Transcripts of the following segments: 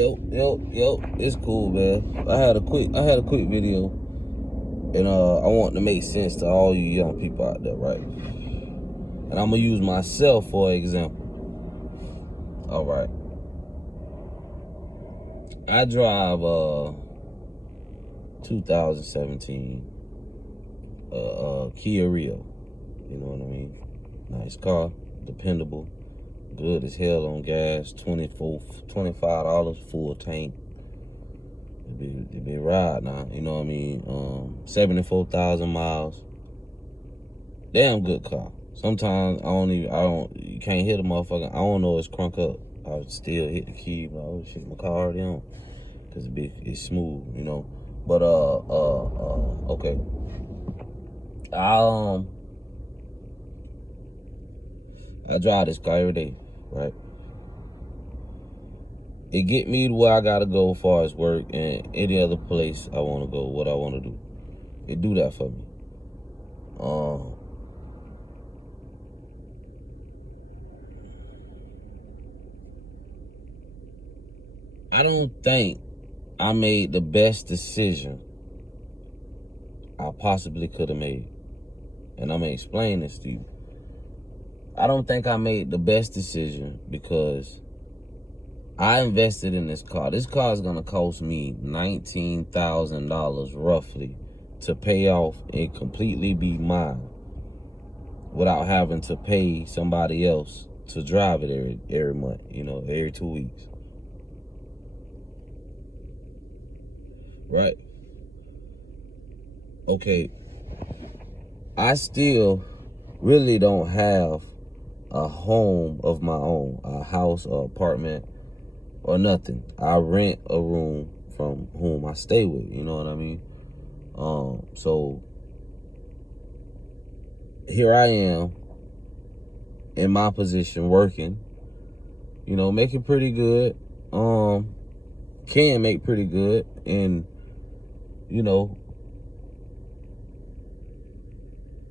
Yo, it's cool, man. I had a quick video, and I want to make sense to all you young people out there, right? And I'm gonna use myself for example. All right, I drive 2017 Kia Rio. You know what I mean? Nice car, dependable, good as hell on gas. $25 full tank. It be a ride now, you know what I mean? 74,000 miles. Damn good car. Sometimes you can't hit a motherfucker. I don't know it's crunk up. I would still hit the key, but oh shit, my car already on. Cause it's smooth, you know. But, okay. I drive this car every day, right? It get me to where I gotta go as far as work and any other place I wanna go, what I wanna do. It do that for me. I don't think I made the best decision I possibly could have made. And I'm gonna explain this to you. I don't think I made the best decision because I invested in this car. This car is gonna cost me $19,000 roughly to pay off and completely be mine without having to pay somebody else to drive it every month, you know, every 2 weeks. Right? Okay. I still really don't have a home of my own, a house or apartment or nothing. I rent a room from whom I stay with, you know what I mean? So here I am in my position working, you know, making pretty good, can make pretty good, and, you know,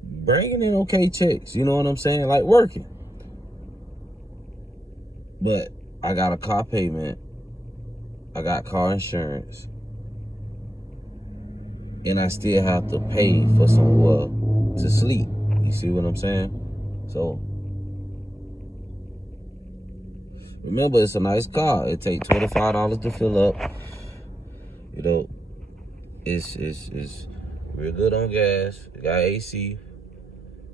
bringing in okay checks, you know what I'm saying? Like working. But I got a car payment, I got car insurance, and I still have to pay for somewhere to sleep. You see what I'm saying? So remember, it's a nice car. It takes $25 to fill up. You know, it's real good on gas. It got AC.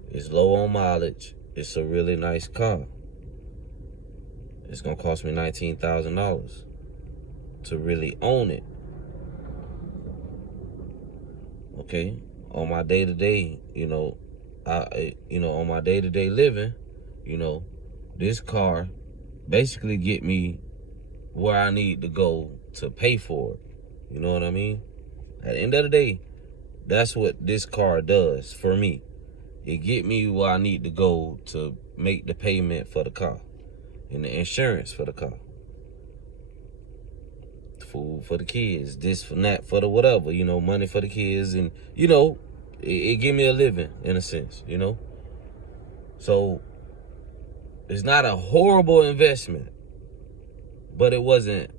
It's low on mileage. It's a really nice car. It's gonna cost me $19,000 to really own it. Okay, on my day-to-day, you know, on my day-to-day living, you know, this car basically get me where I need to go to pay for it. You know what I mean? At the end of the day, that's what this car does for me. It get me where I need to go to make the payment for the car and the insurance for the car. Food for the kids, this for that, for the whatever, you know, money for the kids, and, you know, it give me a living in a sense, you know? So it's not a horrible investment, but it wasn't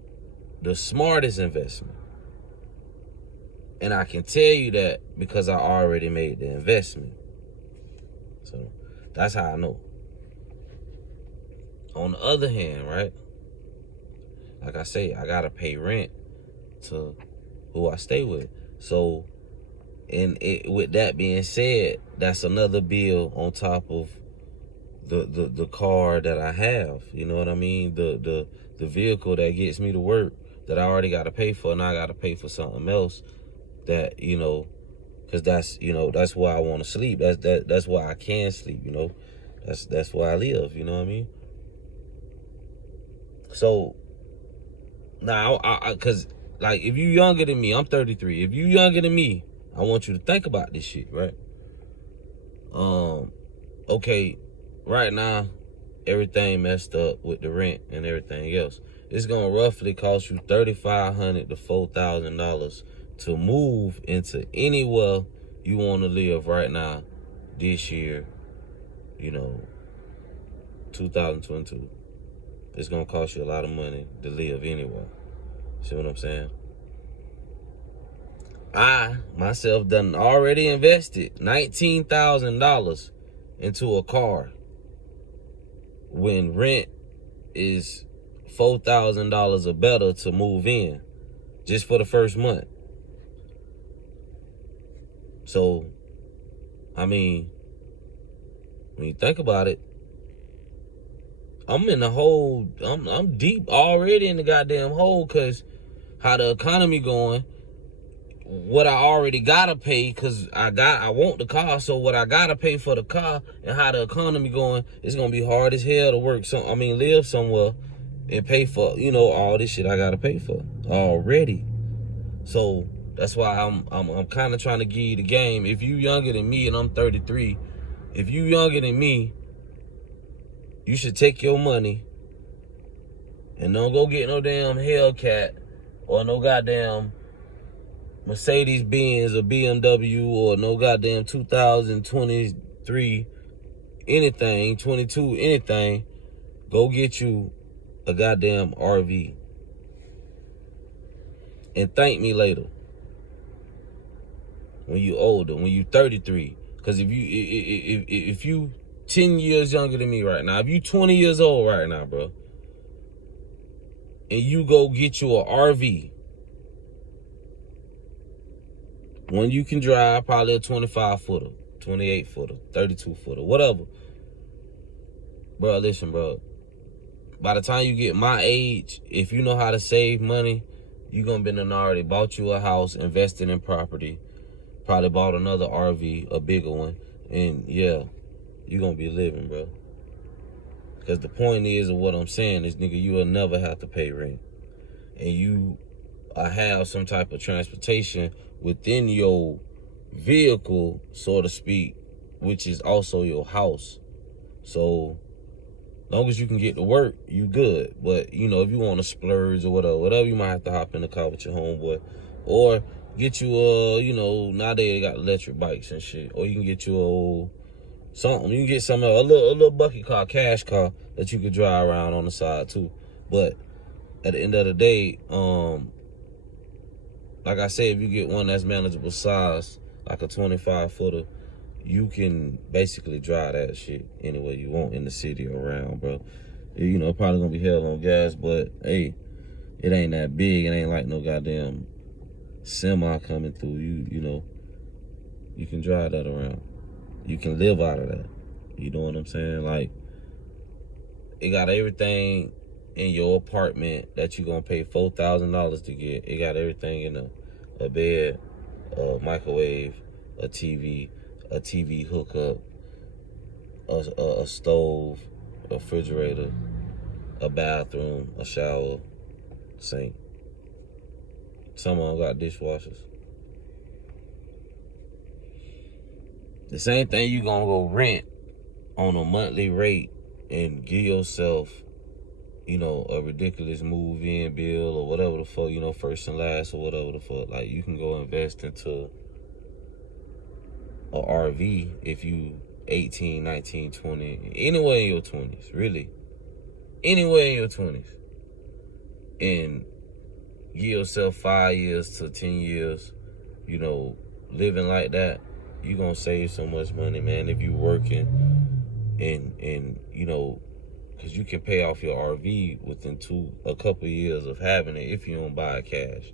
the smartest investment. And I can tell you that because I already made the investment. So that's how I know. On the other hand, right? Like I say, I gotta pay rent to who I stay with. So, with that being said, that's another bill on top of the car that I have. You know what I mean? The vehicle that gets me to work that I already gotta pay for, and I gotta pay for something else that, you know, because that's, you know, that's where I want to sleep. That's why I can sleep, you know. That's where I live, you know what I mean? So now, because, like, if you younger than me, I'm 33. If you younger than me, I want you to think about this shit, right? Okay, right now, everything messed up with the rent and everything else. It's gonna roughly cost you $3,500 to $4,000 to move into anywhere you want to live right now this year, you know, 2022. It's gonna cost you a lot of money to live anywhere. See what I'm saying? I, myself, done already invested $19,000 into a car when rent is $4,000 or better to move in just for the first month. So, I mean, when you think about it, I'm in the hole. I'm deep already in the goddamn hole because how the economy going, what I already gotta pay because I want the car, so what I gotta pay for the car and how the economy going, it's gonna be hard as hell to live somewhere and pay for, all this shit I gotta pay for already. So that's why I'm kind of trying to give you the game. If you younger than me and I'm 33, if you younger than me, you should take your money and don't go get no damn Hellcat or no goddamn Mercedes Benz or BMW or no goddamn 2023 anything, 22 anything. Go get you a goddamn RV and thank me later when you older, when you 33. Because if you 10 years younger than me right now, if you 20 years old right now, bro, and you go get you an RV, one you can drive, probably a 25-footer, 28-footer, 32-footer, whatever. Bro, listen, bro. By the time you get my age, if you know how to save money, you're going to be already bought you a house, invested in property, probably bought another RV, a bigger one, and yeah, you're going to be living, bro. Because the point is of what I'm saying is, nigga, you will never have to pay rent. And you have some type of transportation within your vehicle, so to speak, which is also your house. So long as you can get to work, you good. But, if you want to splurge or whatever, you might have to hop in the car with your homeboy. Or get you nowadays they got electric bikes and shit. Or you can get you something. You can get a little bucket car, cash car that you could drive around on the side too. But at the end of the day, like I said, if you get one that's manageable size, like a 25-footer, you can basically drive that shit anywhere you want in the city or around, bro. Probably gonna be hell on gas, but hey, it ain't that big. It ain't like no goddamn semi coming through. You can drive that around. You can live out of that. You know what I'm saying? Like, it got everything in your apartment that you're gonna pay $4,000 to get. It got everything in a bed, a microwave, a TV hookup, a stove, a refrigerator, a bathroom, a shower, sink. Some of them got dishwashers. The same thing you gonna go rent on a monthly rate and give yourself, a ridiculous move-in bill or whatever the fuck, first and last or whatever the fuck. Like, you can go invest into a RV if you 18, 19, 20, anywhere in your 20s, really. Anywhere in your 20s. And give yourself 5 years to 10 years, living like that. You're going to save so much money, man, if you working and because you can pay off your RV within a couple of years of having it if you don't buy it cash.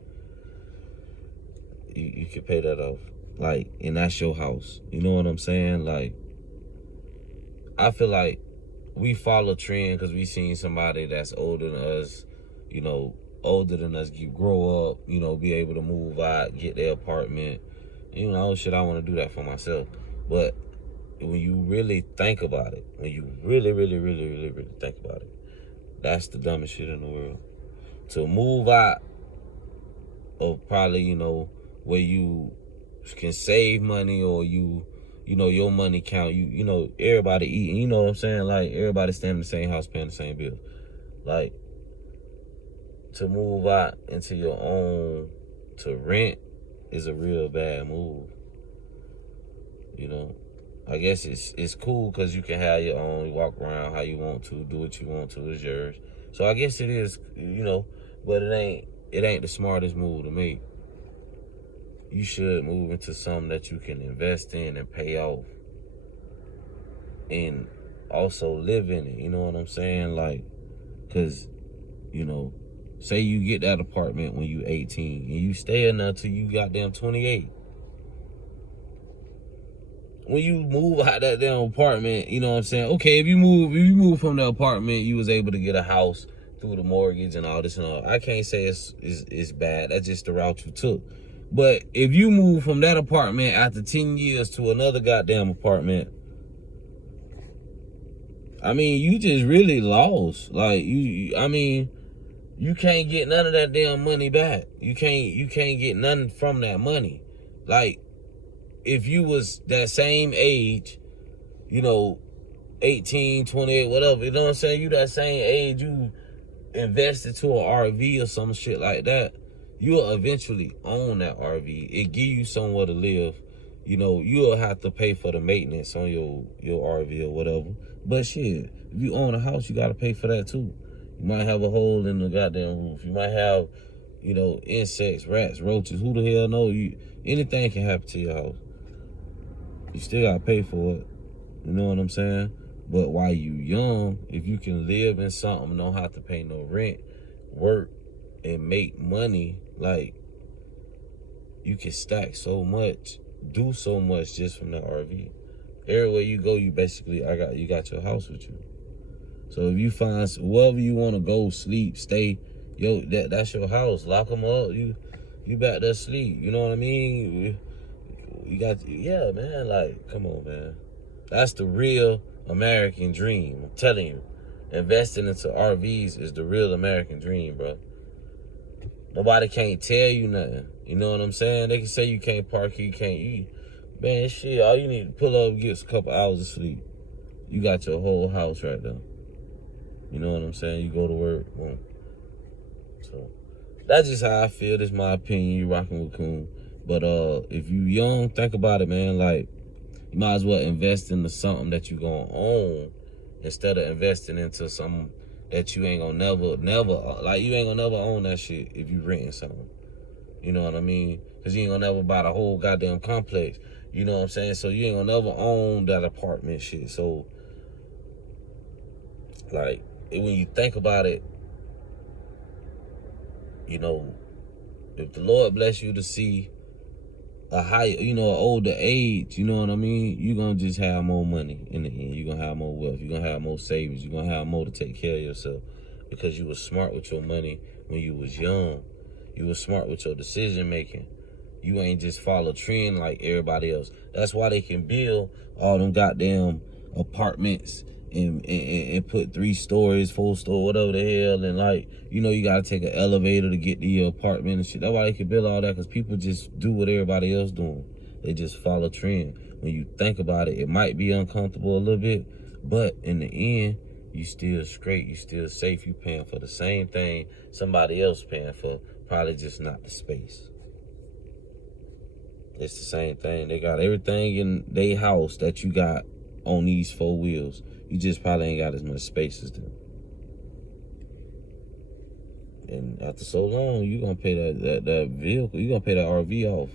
You can pay that off. Like, and that's your house. You know what I'm saying? Like, I feel like we follow trend because we seen somebody that's older than us, grow up, be able to move out, get their apartment. Shit, I want to do that for myself. But when you really think about it, when you really, really, really, really, really think about it, that's the dumbest shit in the world. To move out of probably, where you can save money or your money count, everybody eating, you know what I'm saying? Like, everybody staying in the same house, paying the same bills. Like, to move out into your own, to rent, is a real bad move. I guess it's cool because you can have your own, you walk around how you want to, do what you want to, it's yours. So I guess it is, but it ain't it ain't the smartest move to make. You should move into something that you can invest in and pay off. And also live in it, you know what I'm saying? Like, cause, you know, say you get that apartment when you 18 and you stay in there until you goddamn 28. When you move out that damn apartment, you know what I'm saying? Okay, if you move from the apartment, you was able to get a house through the mortgage and all this and all. I can't say it's bad. That's just the route you took. But if you move from that apartment after 10 years to another goddamn apartment, I mean, you just really lost. Like, I mean, you can't get none of that damn money back. You can't get nothing from that money. Like, if you was that same age, you know, 18, 28, whatever, you know what I'm saying? You that same age, you invested to an RV or some shit like that, you'll eventually own that RV. It give you somewhere to live. You know, you'll have to pay for the maintenance on your RV or whatever. But shit, if you own a house, you gotta pay for that too. You might have a hole in the goddamn roof. You might have, you know, insects, rats, roaches. Who the hell knows? Anything can happen to your house. You still gotta pay for it. You know what I'm saying? But while you young, if you can live in something, don't have to pay no rent, work, and make money, like, you can stack so much, do so much just from that RV. Everywhere you go, you got your house with you. So if you find wherever you want to go, sleep, stay, that's your house. Lock them up. You back there sleep. You know what I mean? Yeah, man. Like, come on, man. That's the real American dream. I'm telling you, investing into RVs is the real American dream, bro. Nobody can't tell you nothing. You know what I'm saying? They can say you can't park here, you can't eat. Man, shit, all you need to pull up and get a couple hours of sleep. You got your whole house right there. You know what I'm saying? You go to work, boom. So, that's just how I feel. This is my opinion. You rocking with Coon. But if you young, think about it, man. Like, you might as well invest into something that you gonna own instead of investing into something that you ain't gonna never, like, you ain't gonna never own that shit if you renting something. You know what I mean? Because you ain't gonna never buy the whole goddamn complex. You know what I'm saying? So you ain't gonna never own that apartment shit. So, like, when you think about it, you know, if the Lord bless you to see a higher, you know, an older age, you know what I mean? You're gonna just have more money in the end. You're gonna have more wealth. You're gonna have more savings. You're gonna have more to take care of yourself because you was smart with your money when you was young. You was smart with your decision making. You ain't just follow trend like everybody else. That's why they can build all them goddamn apartments and put 3 stories, 4 stories, whatever the hell. And, like, you know, you got to take an elevator to get to your apartment and shit. That's why they can build all that, because people just do what everybody else doing. They just follow trend. When you think about it, it might be uncomfortable a little bit, but in the end, you still straight, you still safe. You paying for the same thing somebody else paying for, probably just not the space. It's the same thing. They got everything in their house that you got on these 4 wheels. You just probably ain't got as much space as them. And after so long, you gonna pay that vehicle. You gonna pay that RV off.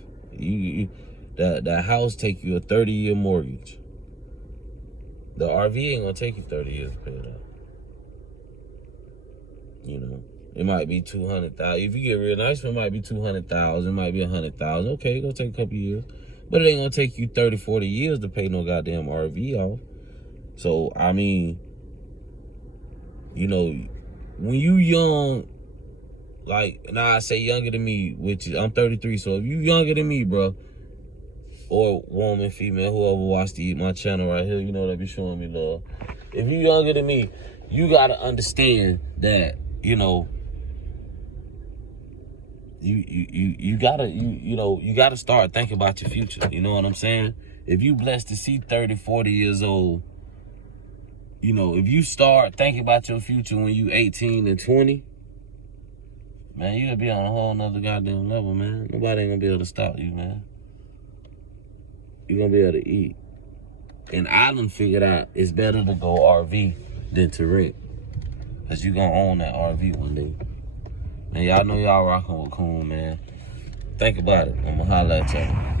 That house take you a 30-year mortgage. The RV ain't gonna take you 30 years to pay it off. You know, it might be 200,000. If you get real nice, it might be 200,000. It might be 100,000. Okay, it's gonna take a couple years, but it ain't gonna take you 30, 40 years to pay no goddamn RV off. So I mean, you know, when you young, like, now I say younger than me, which is, I'm 33. So if you younger than me, bro, or woman, female, whoever watched my channel right here, you know, they be showing me love. If you younger than me, you gotta understand that, you know, you gotta start thinking about your future. You know what I'm saying? If you blessed to see 30, 40 years old, you know, if you start thinking about your future when you 18 and 20, man, you'll be on a whole nother goddamn level, man. Nobody ain't gonna be able to stop you, man. You're gonna be able to eat. And I done figured out it's better to go RV than to rent, because you gonna own that RV one day. And y'all know y'all rocking with Coon, man. Think about it. I'ma holler at y'all.